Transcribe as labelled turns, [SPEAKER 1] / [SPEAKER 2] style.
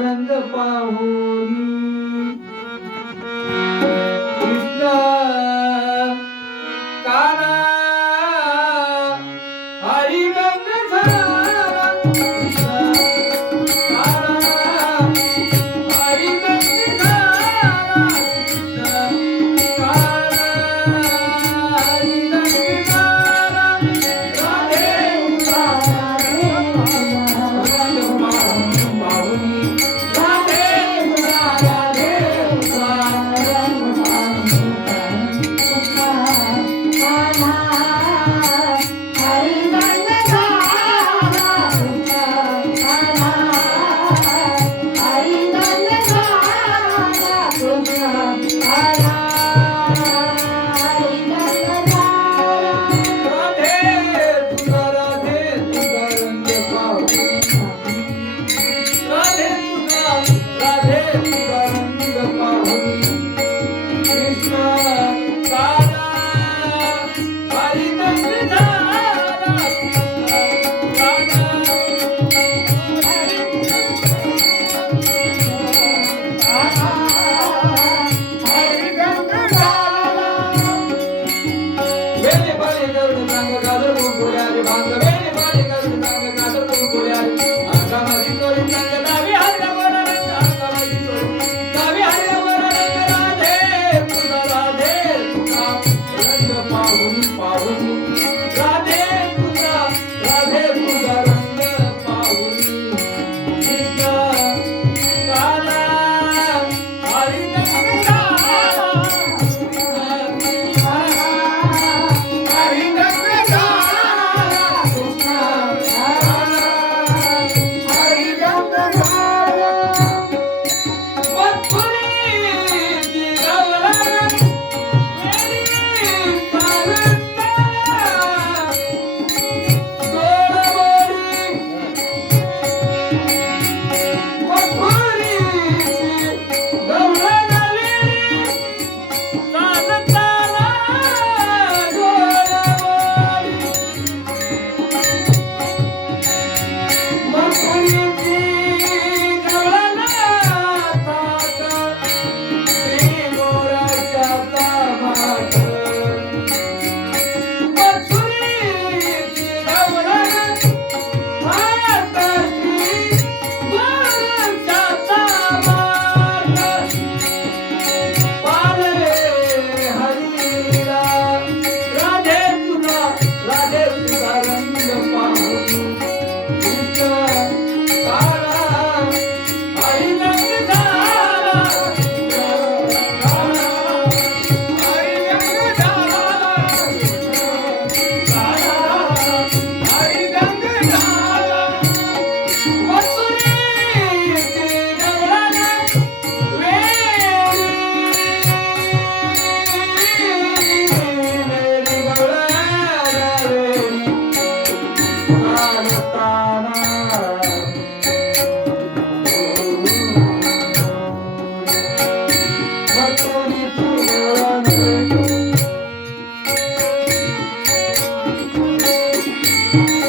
[SPEAKER 1] रंग पाहुनी कृष्ण काना हरी झाला. पाहुनी thank you.